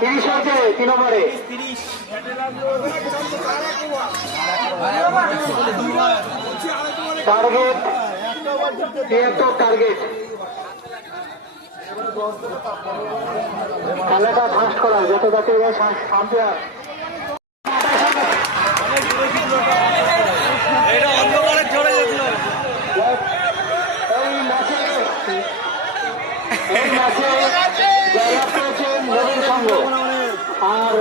30 হচ্ছে 3 নম্বরে target 73 target. খেলাটা ফাস্ট করা যত যাতে সাম্পিয়ার নবীন সংঘ আর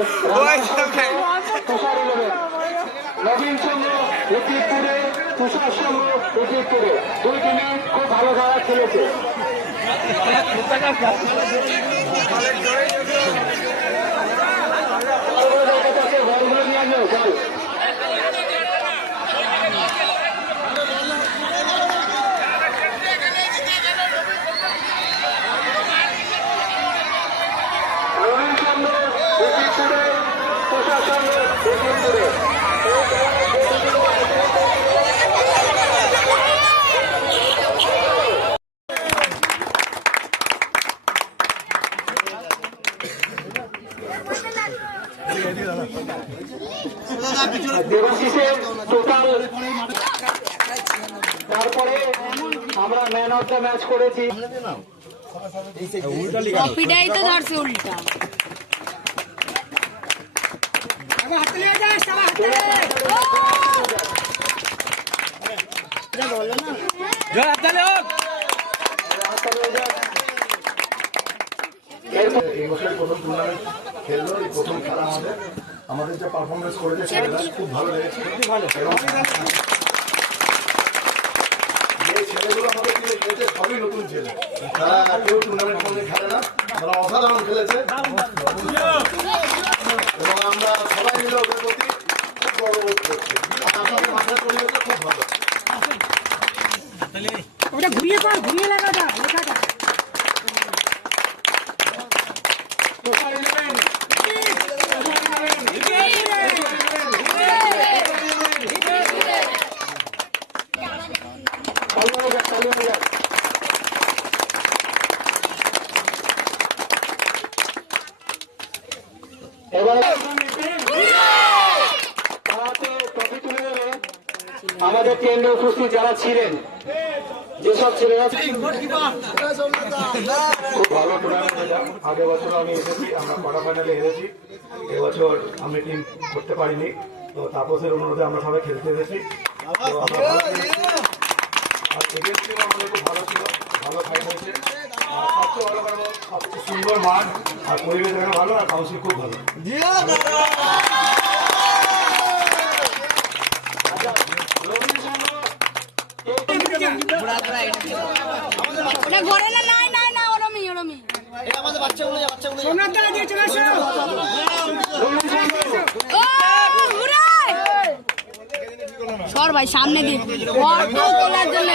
তুষার নবীন সংঘ লক্ষ্মীপুরে, তুষার সংঘ লক্ষ্মীপুরে, দুই টিমে খুব ভালো খেলা খেলেছে। বলগুলো নিয়ে আনো বল। তারপরে আমরা ম্যান অফ দ্য ম্যাচ করেছি। কপিটাই তো ধরছে উল্টা। এই বছর প্রথম টুর্নামেন্ট খেললো, এই প্রথম খেলা আমাদের যে পারফরমেন্স করেছে সেটা খুব ভালো লেগেছে। যে ছেলেগুলো আমাদের টিমে খেলেছে সবই নতুন ছেলে, তারা কেউ টুর্নামেন্ট কোনোদিন খেলে না, তারা অসাধারণ খেলেছে এবং আমরা সবাই মিলে ওদের প্রতি খুব গর্ববোধ করছি। আপনাদের মাথার পরিবেশটা খুব ভালো। ওটা ঘুরিয়ে পর ঘুরিয়ে লাগাটা লেখাটা আমাদের কেন্দ্রে উপস্থিত যারা ছিলেন, যেসব ছেলেরা খুব ভালো টুর্নামেন্ট। আগের বছর আমি এসেছি, আমরা কোয়ার্টার ফাইনালে এসেছি, এবছর আমি টিম করতে পারিনি, তো তাপসের অনুরোধে আমরা সবাই খেলতে এসেছি। আর সেকেন্ড টিম আমাদের খুব ভালো ছিল, ভালো ফাইট হয়েছে। সবচেয়ে ভালো কারণ সবচেয়ে সুন্দর মাঠ আর পরিবেশ ভালো, আর কাউন্সিল খুব ভালো। সর ভাই সামনে দিয়ে তোলার জন্য